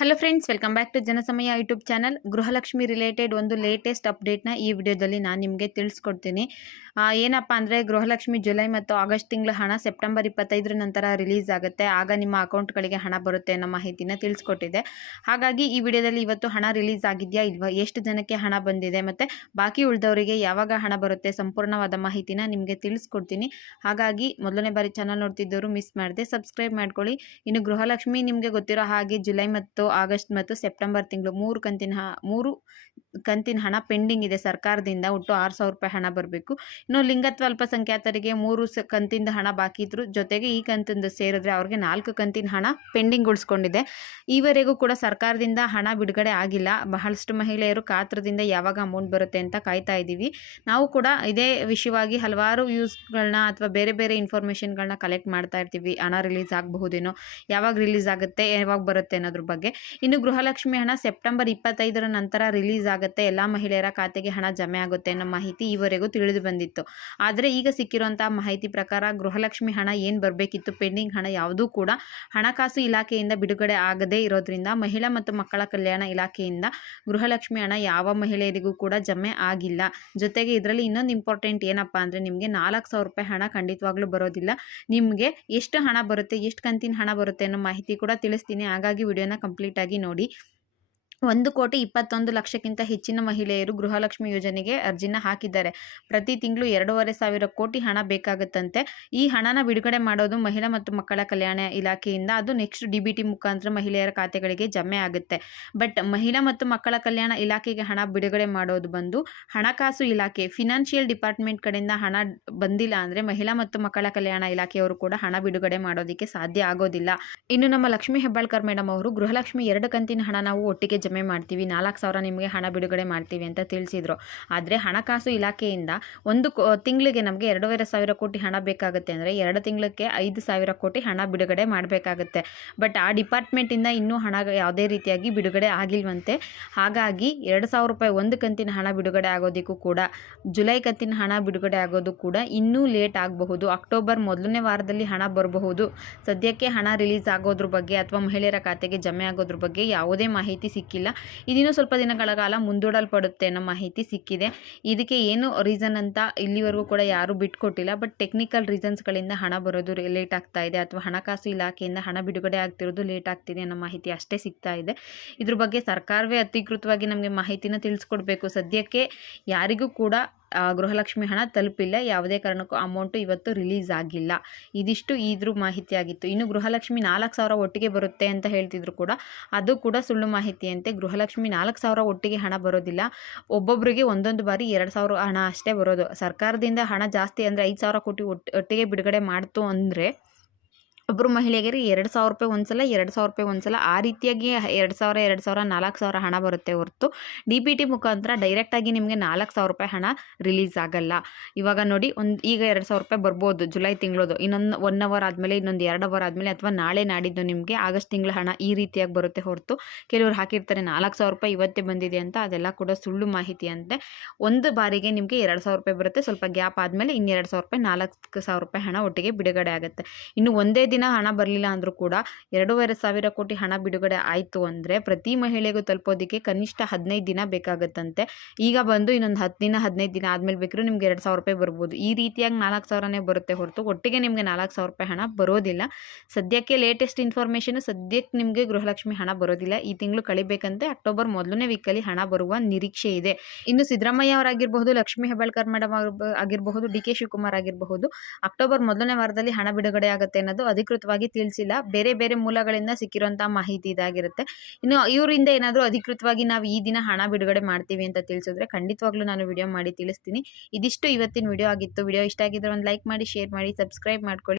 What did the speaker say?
Hello friends, welcome back to Janasamaya YouTube channel. Gruhalakshmi related ಒಂದು latest ಅಪ್ಡೇಟ್ನ ಈ ವಿಡಿಯೋದಲ್ಲಿ ನಾನು ನಿಮಗೆ ತಿಳಿಸ್ಕೊಡ್ತೀನಿ. ಏನಪ್ಪ ಅಂದರೆ, ಗೃಹಲಕ್ಷ್ಮಿ ಜುಲೈ ಮತ್ತು ಆಗಸ್ಟ್ ತಿಂಗಳ ಹಣ ಸೆಪ್ಟೆಂಬರ್ 25ರ ನಂತರ ರಿಲೀಸ್ ಆಗುತ್ತೆ. ಆಗ ನಿಮ್ಮ ಅಕೌಂಟ್ಗಳಿಗೆ ಹಣ ಬರುತ್ತೆ ಅನ್ನೋ ಮಾಹಿತಿನ ತಿಳಿಸ್ಕೊಟ್ಟಿದೆ. ಹಾಗಾಗಿ ಈ ವಿಡಿಯೋದಲ್ಲಿ ಇವತ್ತು ಹಣ ರಿಲೀಸ್ ಆಗಿದೆಯಾ ಇಲ್ವಾ, ಎಷ್ಟು ಜನಕ್ಕೆ ಹಣ ಬಂದಿದೆ ಮತ್ತು ಬಾಕಿ ಉಳಿದವರಿಗೆ ಯಾವಾಗ ಹಣ ಬರುತ್ತೆ, ಸಂಪೂರ್ಣವಾದ ಮಾಹಿತಿನ ನಿಮಗೆ ತಿಳಿಸ್ಕೊಡ್ತೀನಿ. ಹಾಗಾಗಿ ಮೊದಲನೇ ಬಾರಿ ಚಾನಲ್ ನೋಡ್ತಿದ್ದವರು ಮಿಸ್ ಮಾಡದೆ ಸಬ್ಸ್ಕ್ರೈಬ್ ಮಾಡ್ಕೊಳ್ಳಿ. ಇನ್ನು ಗೃಹಲಕ್ಷ್ಮಿ ನಿಮಗೆ ಗೊತ್ತಿರೋ ಹಾಗೆ ಜುಲೈ ಮತ್ತು ಆಗಸ್ಟ್ ಮತ್ತು ಸೆಪ್ಟೆಂಬರ್ ತಿಂಗಳು 3 ಕಂತಿನ ಹಣ ಪೆಂಡಿಂಗ್ ಇದೆ ಸರ್ಕಾರದಿಂದ. ಒಟ್ಟು 6,000 ರೂಪಾಯಿ ಹಣ ಬರಬೇಕು. ಇನ್ನು ಲಿಂಗತ್ವ ಅಲ್ಪಸಂಖ್ಯಾತರಿಗೆ 3 ಕಂತಿಂದ ಹಣ ಬಾಕಿ ಇದ್ರು, ಜೊತೆಗೆ ಈ ಕಂತಿಂದ ಸೇರಿದ್ರೆ ಅವ್ರಿಗೆ 4 ಕಂತಿನ ಹಣ ಪೆಂಡಿಂಗ್ ಉಳಿಸ್ಕೊಂಡಿದೆ. ಈವರೆಗೂ ಕೂಡ ಸರ್ಕಾರದಿಂದ ಹಣ ಬಿಡುಗಡೆ ಆಗಿಲ್ಲ. ಬಹಳಷ್ಟು ಮಹಿಳೆಯರು ಕಾತ್ರದಿಂದ ಯಾವಾಗ ಅಮೌಂಟ್ ಬರುತ್ತೆ ಅಂತ ಕಾಯ್ತಾ ಇದ್ದೀವಿ. ನಾವು ಕೂಡ ಇದೇ ವಿಷಯವಾಗಿ ಹಲವಾರು ನ್ಯೂಸ್ಗಳನ್ನ ಅಥವಾ ಬೇರೆ ಬೇರೆ ಇನ್ಫಾರ್ಮೇಷನ್ಗಳನ್ನ ಕಲೆಕ್ಟ್ ಮಾಡ್ತಾ ಇರ್ತೀವಿ. ಹಣ ರಿಲೀಸ್ ಆಗಬಹುದೇನೋ, ಯಾವಾಗ ರಿಲೀಸ್ ಆಗುತ್ತೆ, ಯಾವಾಗ ಬರುತ್ತೆ ಅನ್ನೋದ್ರ ಬಗ್ಗೆ. ಇನ್ನು ಗೃಹಲಕ್ಷ್ಮಿ ಹಣ ಸೆಪ್ಟೆಂಬರ್ 25ರ ನಂತರ ರಿಲೀಸ್ ಆಗುತ್ತೆ. ಎಲ್ಲ ಮಹಿಳೆಯರ ಖಾತೆಗೆ ಹಣ ಜಮೆ ಆಗುತ್ತೆ ಅನ್ನೋ ಮಾಹಿತಿ ಈವರೆಗೂ ತಿಳಿದು ಬಂದಿತ್ತು. ಆದರೆ ಈಗ ಸಿಕ್ಕಿರುವಂತಹ ಮಾಹಿತಿ ಪ್ರಕಾರ ಗೃಹಲಕ್ಷ್ಮಿ ಹಣ ಏನು ಬರಬೇಕಿತ್ತು, ಪೆಂಡಿಂಗ್ ಹಣ ಯಾವುದೂ ಕೂಡ ಹಣಕಾಸು ಇಲಾಖೆಯಿಂದ ಬಿಡುಗಡೆ ಆಗದೇ ಇರೋದ್ರಿಂದ ಮಹಿಳಾ ಮತ್ತು ಮಕ್ಕಳ ಕಲ್ಯಾಣ ಇಲಾಖೆಯಿಂದ ಗೃಹಲಕ್ಷ್ಮಿ ಹಣ ಯಾವ ಮಹಿಳೆಯರಿಗೂ ಕೂಡ ಜಮೆ ಆಗಿಲ್ಲ. ಜೊತೆಗೆ ಇದರಲ್ಲಿ ಇನ್ನೊಂದು ಇಂಪಾರ್ಟೆಂಟ್ ಏನಪ್ಪ ಅಂದರೆ, ನಿಮಗೆ 4,000 ರೂಪಾಯಿ ಹಣ ಖಂಡಿತವಾಗ್ಲೂ ಬರೋದಿಲ್ಲ. ನಿಮಗೆ ಎಷ್ಟು ಹಣ ಬರುತ್ತೆ, ಎಷ್ಟು ಕಂತಿನ ಹಣ ಬರುತ್ತೆ ಅನ್ನೋ ಮಾಹಿತಿ ಕೂಡ ತಿಳಿಸ್ತೀನಿ. ಹಾಗಾಗಿ ವಿಡಿಯೋನ ಕಂಪ್ಲೀಟ್ ಆಗಿ ನೋಡಿ. 1,21,00,000ಕ್ಕಿಂತ ಹೆಚ್ಚಿನ ಮಹಿಳೆಯರು ಗೃಹಲಕ್ಷ್ಮಿ ಯೋಜನೆಗೆ ಅರ್ಜಿನ ಹಾಕಿದ್ದಾರೆ. ಪ್ರತಿ ತಿಂಗಳು 2,500 ಕೋಟಿ ಹಣ ಬೇಕಾಗುತ್ತಂತೆ. ಈ ಹಣನ ಬಿಡುಗಡೆ ಮಾಡೋದು ಮಹಿಳಾ ಮತ್ತು ಮಕ್ಕಳ ಕಲ್ಯಾಣ ಇಲಾಖೆಯಿಂದ. ಅದು ನೆಕ್ಸ್ಟ್ DBT ಮುಖಾಂತರ ಮಹಿಳೆಯರ ಖಾತೆಗಳಿಗೆ ಜಮೆ ಆಗುತ್ತೆ. ಬಟ್ ಮಹಿಳಾ ಮತ್ತು ಮಕ್ಕಳ ಕಲ್ಯಾಣ ಇಲಾಖೆಗೆ ಹಣ ಬಿಡುಗಡೆ ಮಾಡೋದು ಬಂದು ಹಣಕಾಸು ಇಲಾಖೆ, ಫಿನಾನ್ಷಿಯಲ್ ಡಿಪಾರ್ಟ್ಮೆಂಟ್ ಕಡೆಯಿಂದ ಹಣ ಬಂದಿಲ್ಲ ಅಂದರೆ ಮಹಿಳಾ ಮತ್ತು ಮಕ್ಕಳ ಕಲ್ಯಾಣ ಇಲಾಖೆಯವರು ಕೂಡ ಹಣ ಬಿಡುಗಡೆ ಮಾಡೋದಕ್ಕೆ ಸಾಧ್ಯ ಆಗೋದಿಲ್ಲ. ಇನ್ನು ನಮ್ಮ ಲಕ್ಷ್ಮೀ ಹೆಬ್ಬಾಳ್ಕರ್ ಮೇಡಮ್ ಅವರು ಗೃಹಲಕ್ಷ್ಮಿ 2 ಕಂತಿನ ಹಣ ನಾವು ಒಟ್ಟಿಗೆ ಜಮೆ ಮಾಡ್ತೀವಿ, 4,000 ನಿಮಗೆ ಹಣ ಬಿಡುಗಡೆ ಮಾಡ್ತೀವಿ ಅಂತ ತಿಳಿಸಿದ್ರು. ಆದರೆ ಹಣಕಾಸು ಇಲಾಖೆಯಿಂದ ಒಂದು ತಿಂಗಳಿಗೆ ನಮಗೆ 2,500 ಕೋಟಿ ಹಣ ಬೇಕಾಗುತ್ತೆ ಅಂದರೆ 2 ತಿಂಗಳಿಗೆ 5,000 ಕೋಟಿ ಹಣ ಬಿಡುಗಡೆ ಮಾಡಬೇಕಾಗುತ್ತೆ. ಬಟ್ ಆ ಡಿಪಾರ್ಟ್ಮೆಂಟಿಂದ ಇನ್ನೂ ಹಣ ಯಾವುದೇ ರೀತಿಯಾಗಿ ಬಿಡುಗಡೆ ಆಗಿಲ್ವಂತೆ. ಹಾಗಾಗಿ 2,000 ರೂಪಾಯಿ ಒಂದು ಕಂತಿನ ಹಣ ಬಿಡುಗಡೆ ಆಗೋದಕ್ಕೂ ಕೂಡ, ಜುಲೈ ಕಂತಿನ ಹಣ ಬಿಡುಗಡೆ ಆಗೋದು ಕೂಡ ಇನ್ನೂ ಲೇಟ್ ಆಗಬಹುದು. ಅಕ್ಟೋಬರ್ ಮೊದಲನೇ ವಾರದಲ್ಲಿ ಹಣ ಬರಬಹುದು. ಸದ್ಯಕ್ಕೆ ಹಣ ರಿಲೀಸ್ ಆಗೋದ್ರ ಬಗ್ಗೆ ಅಥವಾ ಮಹಿಳೆಯರ ಖಾತೆಗೆ ಜಮೆ ಆಗೋದ್ರ ಬಗ್ಗೆ ಯಾವುದೇ ಮಾಹಿತಿ ಸಿಕ್ಕಿಲ್ಲ. ಇದಿನ್ನೂ ಸ್ವಲ್ಪ ದಿನಗಳ ಕಾಲ ಮುಂದೂಡಲ್ಪಡುತ್ತೆ ಅನ್ನೋ ಮಾಹಿತಿ ಸಿಕ್ಕಿದೆ. ಇದಕ್ಕೆ ಏನು ರೀಸನ್ ಅಂತ ಇಲ್ಲಿವರೆಗೂ ಕೂಡ ಯಾರೂ ಬಿಟ್ಕೊಟ್ಟಿಲ್ಲ. ಬಟ್ ಟೆಕ್ನಿಕಲ್ ರೀಸನ್ಸ್ಗಳಿಂದ ಹಣ ಬರೋದು ಲೇಟ್ ಆಗ್ತಾ ಇದೆ, ಅಥವಾ ಹಣಕಾಸು ಇಲಾಖೆಯಿಂದ ಹಣ ಬಿಡುಗಡೆ ಆಗ್ತಿರೋದು ಲೇಟ್ ಆಗ್ತಿದೆ ಅನ್ನೋ ಮಾಹಿತಿ ಅಷ್ಟೇ ಸಿಗ್ತಾ ಇದೆ. ಇದ್ರ ಬಗ್ಗೆ ಸರ್ಕಾರವೇ ಅಧಿಕೃತವಾಗಿ ನಮಗೆ ಮಾಹಿತಿನ ತಿಳಿಸ್ಕೊಡ್ಬೇಕು. ಸದ್ಯಕ್ಕೆ ಯಾರಿಗೂ ಕೂಡ ಗೃಹಲಕ್ಷ್ಮಿ ಹಣ ತಲುಪಿಲ್ಲ. ಯಾವುದೇ ಕಾರಣಕ್ಕೂ ಅಮೌಂಟು ಇವತ್ತು ರಿಲೀಸ್ ಆಗಿಲ್ಲ. ಇದಿಷ್ಟು ಇದ್ರ ಮಾಹಿತಿ ಆಗಿತ್ತು. ಇನ್ನು ಗೃಹಲಕ್ಷ್ಮಿ 4,000 ಒಟ್ಟಿಗೆ ಬರುತ್ತೆ ಅಂತ ಹೇಳ್ತಿದ್ರು ಕೂಡ, ಅದು ಕೂಡ ಸುಳ್ಳು ಮಾಹಿತಿಯಂತೆ. ಗೃಹಲಕ್ಷ್ಮಿ 4,000 ಒಟ್ಟಿಗೆ ಹಣ ಬರೋದಿಲ್ಲ. ಒಬ್ಬೊಬ್ಬರಿಗೆ ಒಂದೊಂದು ಬಾರಿ 2,000 ಹಣ ಅಷ್ಟೇ ಬರೋದು. ಸರ್ಕಾರದಿಂದ ಹಣ ಜಾಸ್ತಿ ಅಂದರೆ 5,000 ಕೋಟಿ ಒಟ್ಟಿಗೆ ಬಿಡುಗಡೆ ಮಾಡ್ತು ಅಂದರೆ ಒಬ್ಬರು ಮಹಿಳೆಯರಿಗೆ 2,000 ರೂಪಾಯಿ ಒಂದ್ಸಲ, 2,000 ರೂಪಾಯಿ ಒಂದ್ಸಲ, ಆ ರೀತಿಯಾಗಿ 2,000, 2,000, 4,000 ಹಣ ಬರುತ್ತೆ ಹೊರತು DBT ಮುಖಾಂತರ ಡೈರೆಕ್ಟಾಗಿ ನಿಮಗೆ 4,000 ರೂಪಾಯಿ ಹಣ ರಿಲೀಸ್ ಆಗಲ್ಲ. ಇವಾಗ ನೋಡಿ, ಈಗ 2,000 ರೂಪಾಯಿ ಬರ್ಬೋದು ಜುಲೈ ತಿಂಗಳದು. ಇನ್ನೊಂದು 1 ಅವರ್ ಆದಮೇಲೆ, ಇನ್ನೊಂದು 2 ಅವರ್ ಆದಮೇಲೆ, ಅಥವಾ ನಾಳೆ ನಾಡಿದ್ದು ನಿಮಗೆ ಆಗಸ್ಟ್ ತಿಂಗಳ ಹಣ ಈ ರೀತಿಯಾಗಿ ಬರುತ್ತೆ ಹೊರತು ಕೆಲವರು ಹಾಕಿರ್ತಾರೆ 4,000 ರೂಪಾಯಿ ಇವತ್ತೇ ಬಂದಿದೆ ಅಂತ. ಅದೆಲ್ಲ ಕೂಡ ಸುಳ್ಳು ಮಾಹಿತಿ ಅಂತೆ. ಒಂದು ಬಾರಿಗೆ ನಿಮಗೆ 2,000 ರೂಪಾಯಿ ಬರುತ್ತೆ. ಸ್ವಲ್ಪ ಗ್ಯಾಪ್ ಆದಮೇಲೆ ಇನ್ನು 2,000 ರೂಪಾಯಿ, 4,000 ರೂಪಾಯಿ ಹಣ ಒಟ್ಟಿಗೆ ಬಿಡುಗಡೆ ಆಗುತ್ತೆ. ಇನ್ನು ಒಂದೇ ದಿನ ಹಣ ಬರಲಿಲ್ಲ ಅಂದರೂ ಕೂಡ 2,500 ಕೋಟಿ ಹಣ ಬಿಡುಗಡೆ ಆಯಿತು ಅಂದರೆ ಪ್ರತಿ ಮಹಿಳೆಗೂ ತಲುಪೋದಕ್ಕೆ ಕನಿಷ್ಠ 15 ದಿನ ಬೇಕಾಗುತ್ತಂತೆ. ಈಗ ಬಂದು ಇನ್ನೊಂದು 10 ದಿನ, 15 ದಿನ ಆದಮೇಲೆ ಬೇಕಿದ್ರು ನಿಮಗೆ 2,000 ರೂಪಾಯಿ ಬರ್ಬೋದು. ಈ ರೀತಿಯಾಗಿ 4,000ನೇ ಬರುತ್ತೆ ಹೊರತು ಒಟ್ಟಿಗೆ ನಿಮಗೆ 4,000 ರೂಪಾಯಿ ಹಣ ಬರೋದಿಲ್ಲ. ಸದ್ಯಕ್ಕೆ ಲೇಟೆಸ್ಟ್ ಇನ್ಫಾರ್ಮೇಷನ್, ಸದ್ಯಕ್ಕೆ ನಿಮಗೆ ಗೃಹಲಕ್ಷ್ಮಿ ಹಣ ಬರೋದಿಲ್ಲ. ಈ ತಿಂಗಳು ಕಳಿಬೇಕಂತೆ. ಅಕ್ಟೋಬರ್ ಮೊದಲನೇ ವೀಕಲ್ಲಿ ಹಣ ಬರುವ ನಿರೀಕ್ಷೆ ಇದೆ. ಇನ್ನು ಸಿದ್ದರಾಮಯ್ಯ ಅವರಾಗಿರಬಹುದು, ಲಕ್ಷ್ಮೀ ಹೆಬ್ಬಾಳ್ಕರ್ ಮೇಡಮ್ ಆಗಿರಬಹುದು, DK ಶಿವಕುಮಾರ್ ಆಗಿರಬಹುದು, ಅಕ್ಟೋಬರ್ ಮೊದಲನೇ ವಾರದಲ್ಲಿ ಹಣ ಬಿಡುಗಡೆ ಆಗುತ್ತೆ ಅನ್ನೋದು ಅಧಿಕೃತವಾಗಿ ತಿಳಿಸಿಲ್ಲ. ಬೇರೆ ಬೇರೆ ಮೂಲಗಳಿಂದ ಸಿಕ್ಕಿರುವಂತಹ ಮಾಹಿತಿ ಇದಾಗಿರುತ್ತೆ. ಇನ್ನು ಇವರಿಂದ ಏನಾದರೂ ಅಧಿಕೃತವಾಗಿ ನಾವು ಈ ದಿನ ಹಣ ಬಿಡುಗಡೆ ಮಾಡ್ತೀವಿ ಅಂತ ತಿಳಿಸಿದ್ರೆ ಖಂಡಿತವಾಗ್ಲೂ ನಾನು ವಿಡಿಯೋ ಮಾಡಿ ತಿಳಿಸ್ತೀನಿ. ಇದಿಷ್ಟು ಇವತ್ತಿನ ವಿಡಿಯೋ ಆಗಿತ್ತು. ವಿಡಿಯೋ ಇಷ್ಟ ಆಗಿದ್ರೆ ಒಂದು ಲೈಕ್ ಮಾಡಿ, ಶೇರ್ ಮಾಡಿ, ಸಬ್ಸ್ಕ್ರೈಬ್ ಮಾಡ್ಕೊಳ್ಳಿ.